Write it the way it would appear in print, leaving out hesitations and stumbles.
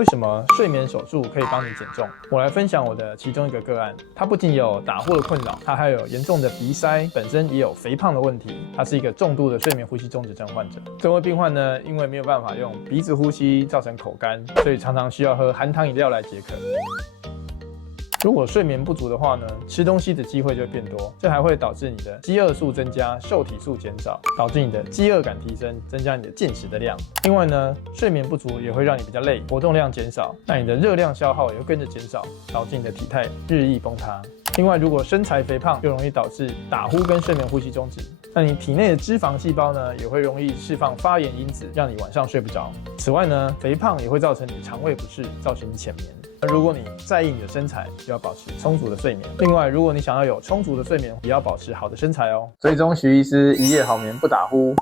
为什么睡眠手术可以帮你减重？我来分享我的其中一个个案，他不仅有打呼的困扰，他还有严重的鼻塞，本身也有肥胖的问题，他是一个重度的睡眠呼吸中止症患者。这位病患呢，因为没有办法用鼻子呼吸，造成口干，所以常常需要喝含糖饮料来解渴。如果睡眠不足的话呢，吃东西的机会就会变多，这还会导致你的饥饿素增加，受体素减少，导致你的饥饿感提升，增加你的进食的量。另外呢，睡眠不足也会让你比较累，活动量减少，那你的热量消耗也会跟着减少，导致你的体态日益崩塌。另外，如果身材肥胖，就容易导致打呼跟睡眠呼吸中止。那你体内的脂肪细胞呢，也会容易释放发炎因子，让你晚上睡不着。此外呢，肥胖也会造成你肠胃不适，造成你浅眠。如果你在意你的身材，就要保持充足的睡眠。另外，如果你想要有充足的睡眠，也要保持好的身材哦。追踪徐医师，一夜好眠不打呼。